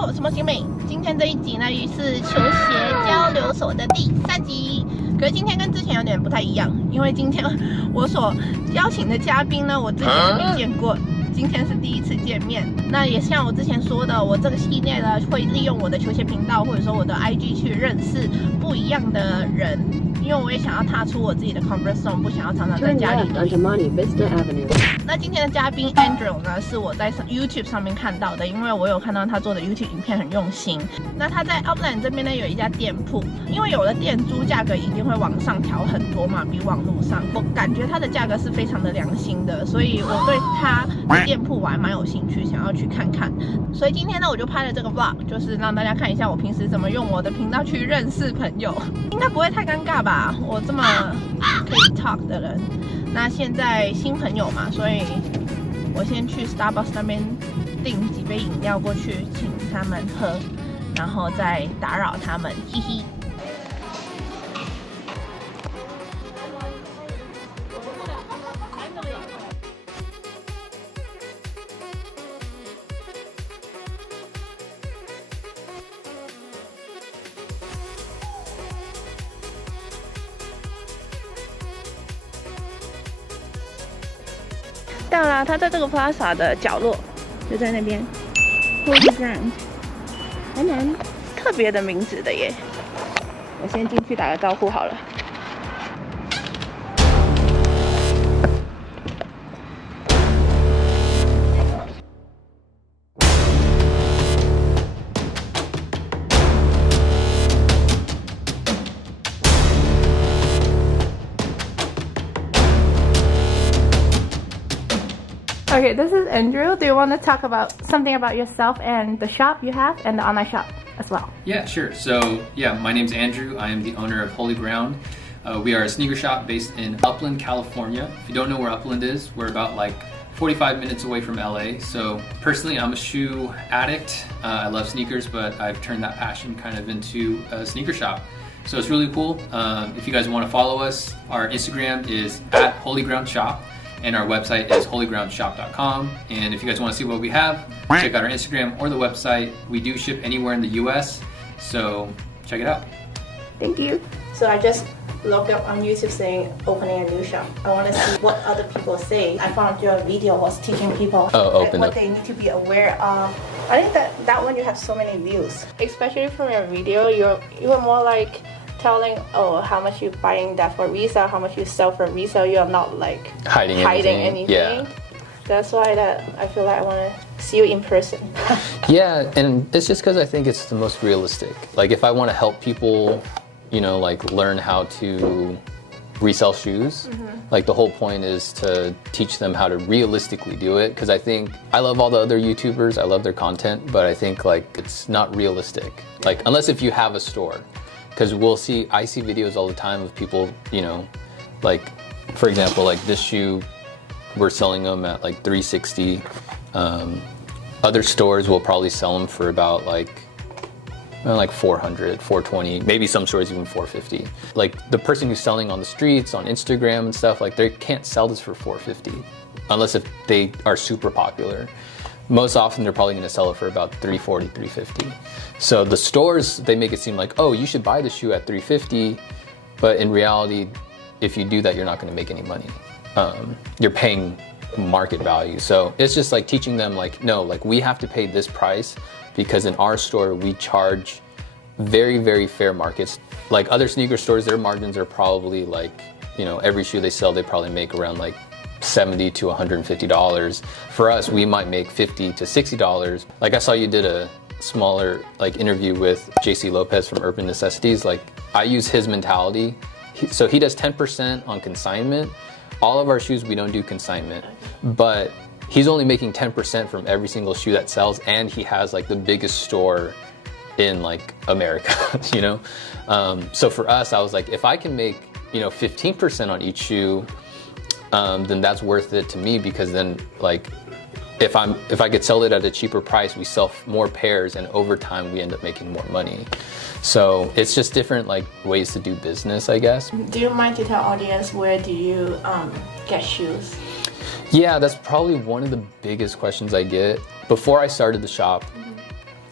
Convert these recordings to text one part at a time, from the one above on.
Hello， 我是墨西哥妹。今天这一集呢，是球鞋交流所的第3集。可是今天跟之前有点不太一样，因为今天我所邀请的嘉宾呢，我之前没见过，今天是第一次见面。那也像我之前说的，我这个系列呢，会利用我的球鞋频道或者说我的 IG 去认识不一样的人，因为我也想要踏出我自己的 comfort zone， 不想要常常在家里。那今天的嘉宾 Andrew 呢，是我在 YouTube 上面看到的，因为我有看到他做的 YouTube 影片很用心。那他在 Upland 这边呢有一家店铺，因为有了店租，价格一定会往上调很多嘛，比网络上。我感觉他的价格是非常的良心的，所以我对他的店铺我还蛮有兴趣，想要去看看。所以今天呢，我就拍了这个 vlog， 就是让大家看一下我平时怎么用我的频道去认识朋友，应该不会太尴尬吧？我这么可以 talk 的人。那现在新朋友嘛，所以我先去 Starbucks 那边订几杯饮料过去，请他们喝，然后再打扰他们，嘿嘿。到了，它在这个 Plaza 的角落，就在那边 Holy Ground， 还蛮特别的名字的耶。我先进去打个招呼好了。Okay, this is Andrew. Do you want to talk about something about yourself and the shop you have and the online shop as well? Yeah, sure. So, my name's Andrew. I am the owner of Holy Ground. We are a sneaker shop based in Upland, California. If you don't know where Upland is, we're about like 45 minutes away from LA. So personally, I'm a shoe addict. I love sneakers, but I've turned that passion kind of into a sneaker shop. So it's really cool. If you guys want to follow us, our Instagram is @HolyGroundShop. And our website is holygroundshop.com. And if you guys want to see what we have, check out our Instagram or the website. We do ship anywhere in the US, so check it out. Thank you. So I just looked up on YouTube saying opening a new shop. I want to see what other people say. I found your video was teaching people what they need to be aware of. I think that one you have so many views. Especially from your video, you were more like telling how much you buying that for resale, how much you sell for resale. You're not like hiding anything. Yeah. That's why I feel like I want to see you in person. Yeah, and it's just because I think it's the most realistic. Like if I want to help people, like learn how to resell shoes, like the whole point is to teach them how to realistically do it. Because I think I love all the other YouTubers, I love their content, but I think like it's not realistic. Like unless if you have a store. Because I see videos all the time of people, like, for example, like this shoe, we're selling them at like $360. Other stores will probably sell them for about like $400, $420, maybe some stores even $450. Like the person who's selling on the streets, on Instagram and stuff, like they can't sell this for $450 unless if they are super popular. Most often they're probably going to sell it for about $340, $350. So the stores, they make it seem like, oh, you should buy the shoe at $350, but in reality, if you do that, you're not going to make any money. You're paying market value. So it's just like teaching them like, no, like we have to pay this price because in our store, we charge very, very fair markets. Like other sneaker stores, their margins are probably like, every shoe they sell, they probably make around like $70 to $150. For us, we might make $50 to $60. Like I saw you did a smaller like interview with JC Lopez from Urban Necessities. Like I use his mentality. So he does 10% on consignment. All of our shoes, we don't do consignment, but he's only making 10% from every single shoe that sells. And he has like the biggest store in like America, So for us, I was like, if I can make, 15% on each shoe, then that's worth it to me because then like if I could sell it at a cheaper price, we sell more pairs and over time we end up making more money. So it's just different like ways to do business, I guess. Do you mind to tell audience where do you get shoes? Yeah, that's probably one of the biggest questions I get. Before I started the shop,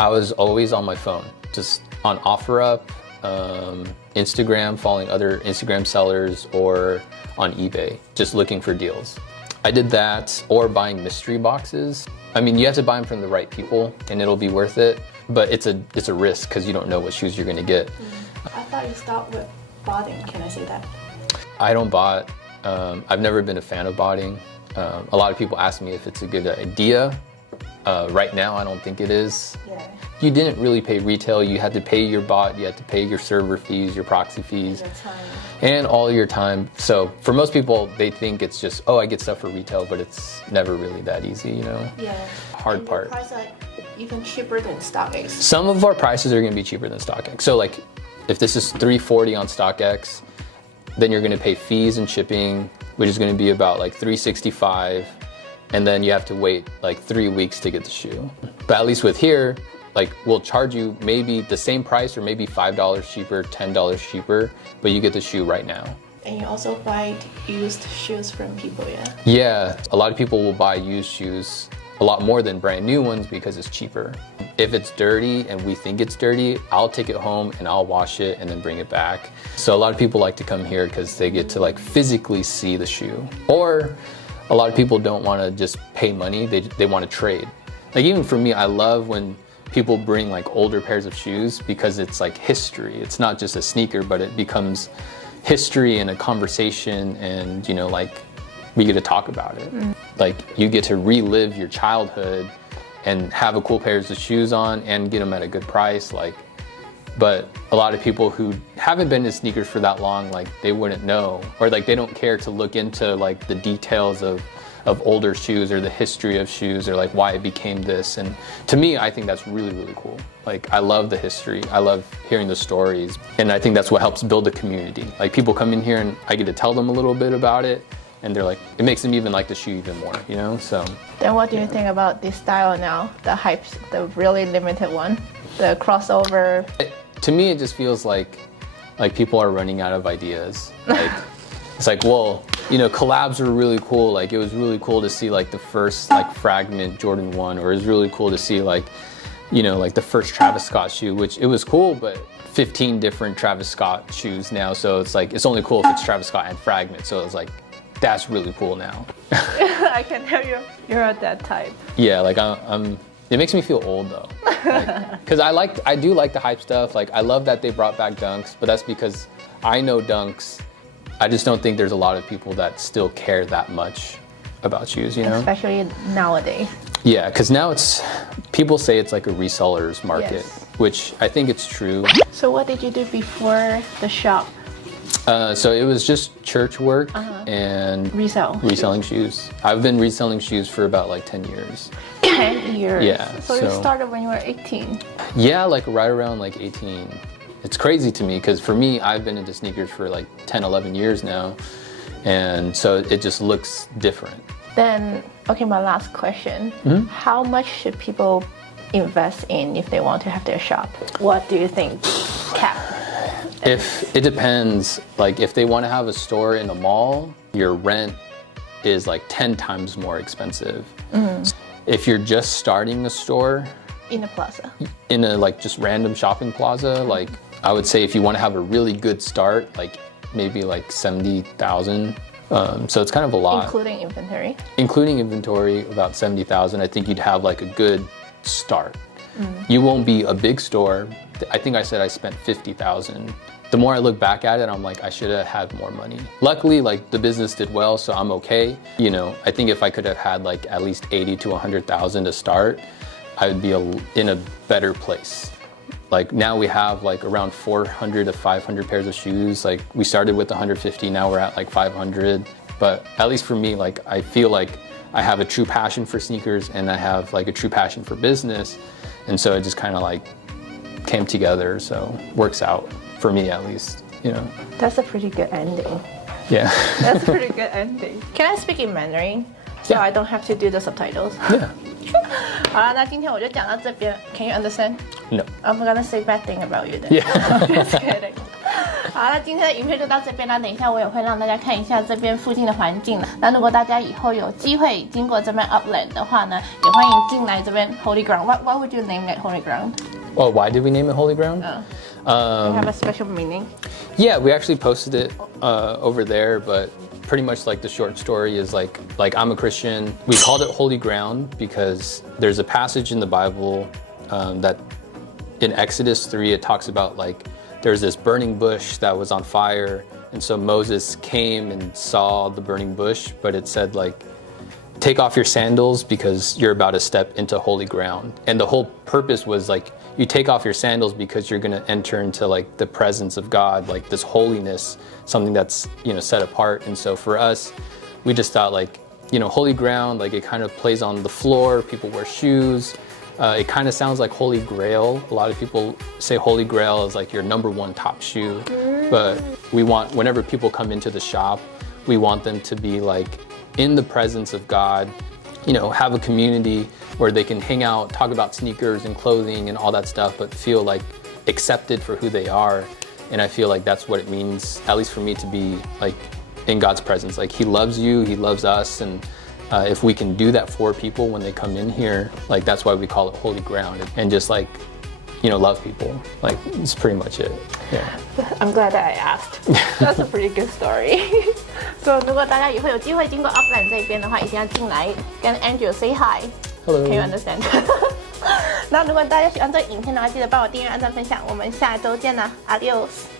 I was always on my phone, just on OfferUp, Instagram, following other Instagram sellers, or on eBay, just looking for deals. I did that, or buying mystery boxes. I mean, you have to buy them from the right people and it'll be worth it, but it's a risk because you don't know what shoes you're gonna get. I thought you started with botting, can I say that? I don't bot. I've never been a fan of botting. A lot of people ask me if it's a good idea. Right now, I don't think it is. Yeah. You didn't really pay retail. You had to pay your bot, you had to pay your server fees, your proxy fees, and all your time. So for most people, they think it's just, oh, I get stuff for retail, but it's never really that easy, you know? Yeah. Hard part. The price are even cheaper than StockX. Some of our prices are gonna be cheaper than StockX. So like, if this is $340 on StockX, then you're gonna pay fees and shipping, which is gonna be about like $365, and then you have to wait like 3 weeks to get the shoe. But at least with here, like we'll charge you maybe the same price or maybe $5 cheaper, $10 cheaper, but you get the shoe right now. And you also buy used shoes from people, yeah? Yeah, a lot of people will buy used shoes a lot more than brand new ones because it's cheaper. If it's dirty and we think it's dirty, I'll take it home and I'll wash it and then bring it back. So a lot of people like to come here because they get to like physically see the shoe. Or a lot of people don't want to just pay money, they want to trade. Like even for me, I love when people bring like older pairs of shoes because it's like history. It's not just a sneaker, but it becomes history and a conversation, and you know, like we get to talk about it. Like you get to relive your childhood and have a cool pairs of shoes on and get them at a good price. Like, but a lot of people who haven't been in sneakers for that long, like they wouldn't know, or like they don't care to look into like the details of older shoes or the history of shoes or like why it became this. And to me, I think that's really, really cool. Like I love the history. I love hearing the stories. And I think that's what helps build a community. Like people come in here and I get to tell them a little bit about it, and they're like, it makes them even like the shoe even more, you know? So. Then what do you think about this style now? The hype, the really limited one, the crossover? To me, it just feels like people are running out of ideas. Like, it's like, well, you know, collabs are really cool. Like it was really cool to see like the first like Fragment Jordan 1, or it was really cool to see like, you know, like the first Travis Scott shoe, which it was cool, but 15 different Travis Scott shoes now. So it's like, it's only cool if it's Travis Scott and Fragment. So it's like, that's really cool now. I can tell you're at that type. Yeah, like I'm it makes me feel old though. Like, cause I do like the hype stuff. Like I love that they brought back dunks, but that's because I know dunks. I just don't think there's a lot of people that still care that much about shoes, you know? Especially nowadays. Yeah, because now people say it's like a reseller's market, yes. Which I think it's true. So what did you do before the shop? So it was just church work and reselling shoes. I've been reselling shoes for about like 10 years. 10 years? Yeah. So you started when you were 18? Yeah, like right around like 18. It's crazy to me because for me, I've been into sneakers for like 10, 11 years now. And so it just looks different. Then, okay, my last question. How much should people invest in if they want to have their shop? What do you think? Cap? If it depends, like if they want to have a store in the mall, your rent is like 10 times more expensive. If you're just starting a store in a plaza, in a like just random shopping plaza, like I would say if you want to have a really good start, like maybe like 70,000. So it's kind of a lot. Including inventory? Including inventory, about 70,000. I think you'd have like a good start. You won't be a big store. I think I said I spent 50,000. The more I look back at it, I'm like, I should have had more money. Luckily, like the business did well, so I'm okay. You know, I think if I could have had like at least 80 to 100,000 to start, I would be in a better place. Like now we have like around 400 to 500 pairs of shoes. Like we started with 150, now we're at like 500. But at least for me, like I feel like I have a true passion for sneakers and I have like a true passion for business. And so it just kind of like came together, so works out for me at least, you know. That's a pretty good ending. Yeah. That's a pretty good ending. Can I speak in Mandarin? So I don't have to do the subtitles? Yeah. 好了，那今天我就讲到这边。Can you understand? No. I'm gonna say bad thing about you then. Yeah. Just kidding. 好，那今天的影片就到这边啦。等一下我也会让大家看一下这边附近的环境了。那如果大家以后有机会经过这边 Upland 的话呢，也欢迎进来这边 Holy Ground。Why would you name it Holy Ground? Well, why did we name it Holy Ground? You have a special meaning? Yeah, we actually posted it over there, but pretty much like the short story is like I'm a Christian. We called it Holy Ground because there's a passage in the Bible that in Exodus 3 it talks about like there's this burning bush that was on fire, and so Moses came and saw the burning bush, but it said like take off your sandals because you're about to step into holy ground. And the whole purpose was like you take off your sandals because you're going to enter into like the presence of God, like this holiness, something that's, you know, set apart. And so for us, we just thought like, you know, holy ground, like it kind of plays on the floor, people wear shoes. It kind of sounds like Holy Grail. A lot of people say Holy Grail is like your number one top shoe. But we want, whenever people come into the shop, we want them to be like in the presence of God, you know, have a community where they can hang out, talk about sneakers and clothing and all that stuff, but feel like accepted for who they are. And I feel like that's what it means, at least for me, to be like in God's presence. Like He loves you, He loves us, and if we can do that for people when they come in here, like that's why we call it Holy Ground, and just like, you know, love people. Like it's pretty much it. Yeah. I'm glad that I asked. That's a pretty good story. So 如果大家以后有机会经过 Upland 这边的话，一定要进来跟 Andrew say hi. Hello. Can you understand? 那如果大家喜欢这个影片的话，记得帮我订阅、按赞、分享。我们下周见啦 ，Adios。